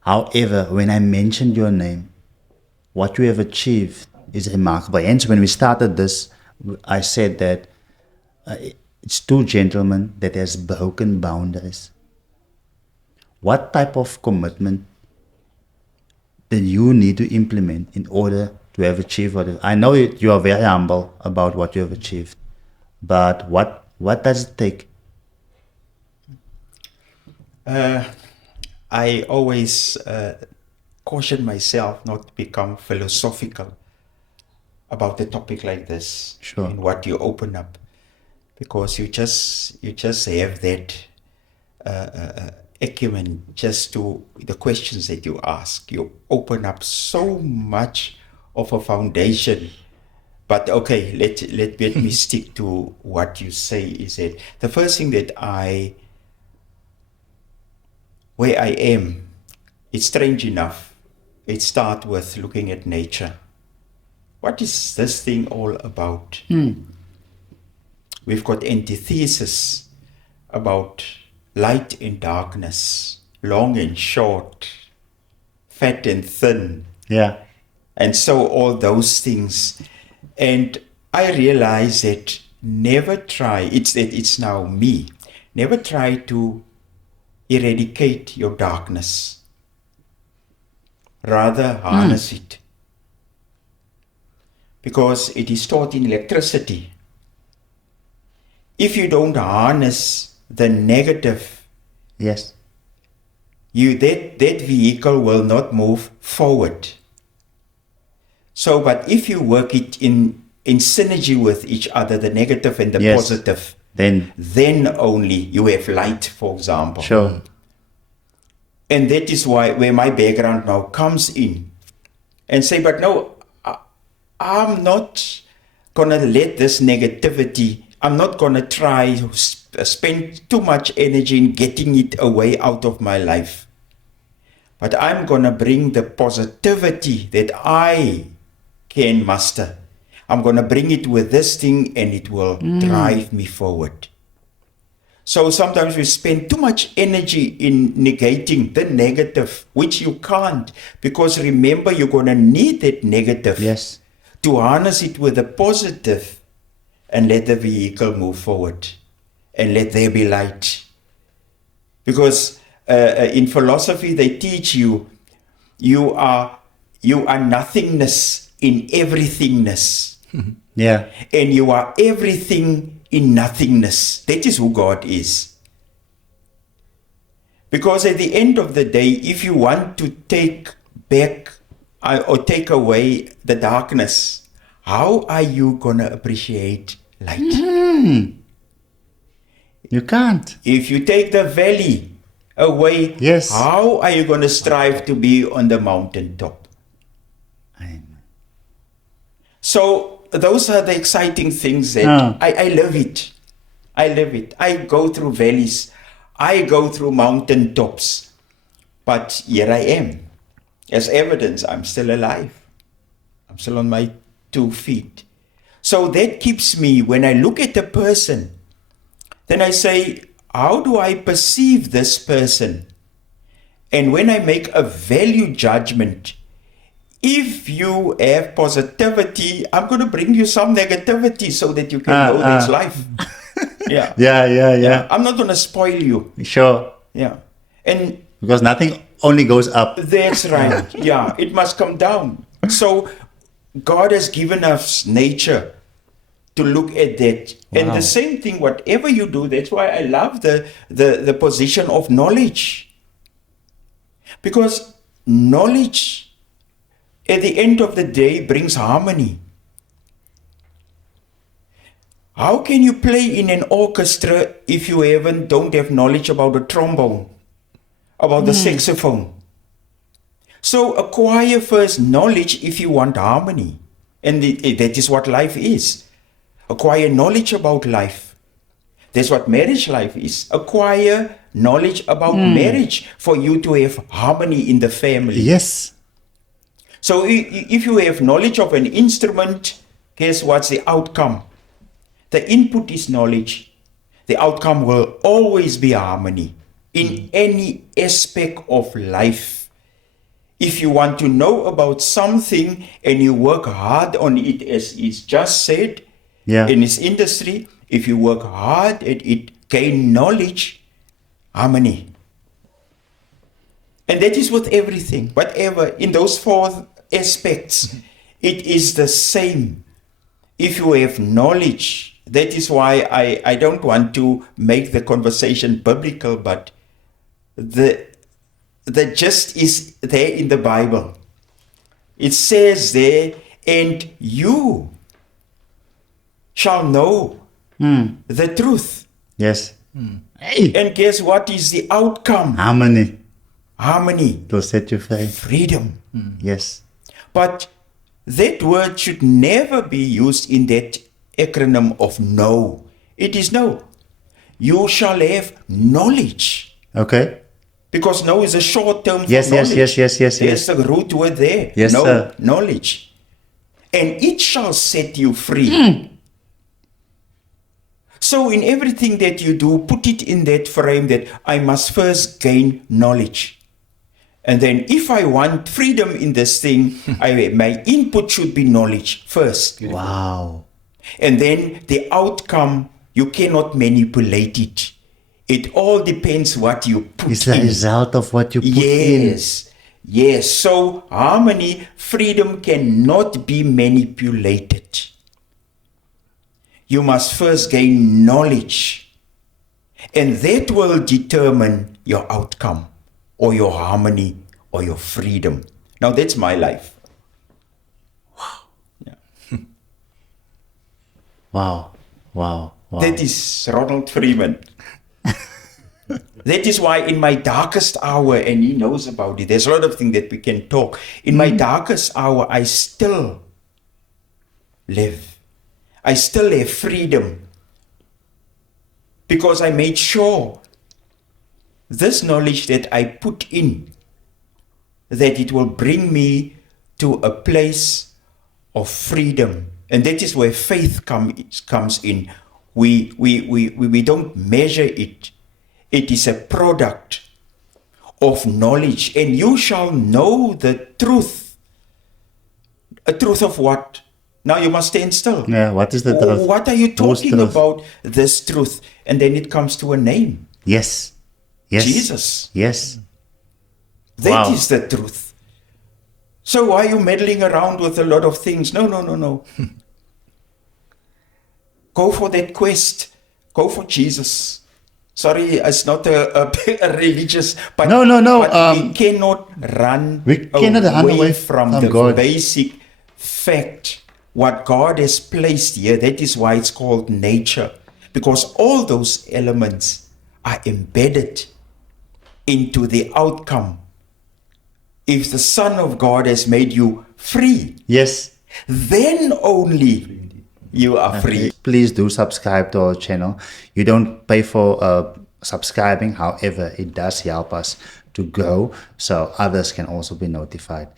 However, when I mentioned your name, what you have achieved is remarkable. Hence, when we started this, I said that it's two gentlemen that has broken boundaries. What type of commitment did you need to implement in order to have achieved what I know you are very humble about what you have achieved, but what does it take? I always caution myself not to become philosophical about a topic like this. Sure. And what you open up, because you just have that acumen just to the questions that you ask. You open up so much of a foundation. But okay, let me stick to what you say. Is that the first thing that where I am, it's strange enough, it starts with looking at nature. What is this thing all about? We've got antithesis about light and darkness, long and short, fat and thin. Yeah. And so all those things. And I realize that it's now me, never try to eradicate your darkness. Rather harness it. Because it is taught in electricity. If you don't harness the negative, Yes. that vehicle will not move forward. So, but if you work it in synergy with each other, the negative and the Yes. positive, Then only you have light, for example. sure. And that is where my background now comes in. And say, but no, I'm not going to let this negativity, I'm not going to try to spend too much energy in getting it away out of my life. But I'm going to bring the positivity that I can master. I'm going to bring it with this thing and it will drive me forward. So sometimes we spend too much energy in negating the negative, which you can't, because remember, you're going to need that negative Yes. to harness it with the positive and let the vehicle move forward and let there be light. Because in philosophy, they teach you are nothingness in everythingness. Yeah. And you are everything in nothingness. That is who God is. Because at the end of the day, if you want to take back or take away the darkness, how are you going to appreciate light? You can't. If you take the valley away, Yes. how are you going to strive to be on the mountaintop? Amen. So those are the exciting things that I love it. I love it. I go through valleys. I go through mountaintops. But here I am. As evidence, I'm still alive. I'm still on my 2 feet. So that keeps me, when I look at a person, then I say, how do I perceive this person? And when I make a value judgment, if you have positivity, I'm going to bring you some negativity so that you can know that's life. Yeah. Yeah. I'm not going to spoil you. Sure. Yeah. And Because nothing only goes up. that's right. Yeah. It must come down. So God has given us nature to look at that. Wow. And the same thing, whatever you do, that's why I love the position of knowledge. Because knowledge, at the end of the day, brings harmony. How can you play in an orchestra if you don't have knowledge about the trombone, about the saxophone? So acquire first knowledge if you want harmony. And that is what life is. Acquire knowledge about life. That's what marriage life is. Acquire knowledge about marriage for you to have harmony in the family. Yes. So if you have knowledge of an instrument, guess what's the outcome? The input is knowledge. The outcome will always be harmony in any aspect of life. If you want to know about something and you work hard on it, as is just said, Yeah. in his industry, if you work hard at it, gain knowledge, harmony. And that is with everything, whatever, in those four aspects, it is the same. If you have knowledge, that is why I don't want to make the conversation biblical, but the gist is there in the Bible. It says there, and you shall know the truth. Yes. Hey. And guess what is the outcome? Harmony. Harmony, It will set you free. freedom. Yes. But that word should never be used in that acronym of know. It is no. You shall have knowledge. Okay. Because know is a short term for Yes, knowledge. yes. There's the root word there. Yes, know, sir. knowledge. And it shall set you free. So in everything that you do, put it in that frame that I must first gain knowledge. And then if I want freedom in this thing, my input should be knowledge first. Wow. And then the outcome, you cannot manipulate it. It all depends what you put It's the in. result of what you put in. Yes. So harmony, freedom cannot be manipulated. You must first gain knowledge. And that will determine your outcome, or your harmony, or your freedom. Now that's my life. Wow. That is Ronald Freeman. That is why in my darkest hour, and he knows about it, there's a lot of things that we can talk. In my darkest hour, I still live. I still have freedom. Because I made sure this knowledge that I put in, that it will bring me to a place of freedom. And that is where faith comes in. We don't measure it. It is a product of knowledge. And you shall know the truth. A truth of what? Now you must stand still. Yeah, what is the truth? What are you Whose talking truth? about, this truth? And then it comes to a name. Yes. Jesus. Yes. That Wow. is the truth. So why are you meddling around with a lot of things? No. Go for that quest. Go for Jesus. Sorry, it's not a religious, but, No. but we cannot run away from from the God. basic fact, what God has placed here. That is why it's called nature, because all those elements are embedded into the outcome. If the Son of God has made you free, Yes. then only you are free. Please do subscribe to our channel. You don't pay for subscribing. However, it does help us to grow so others can also be notified.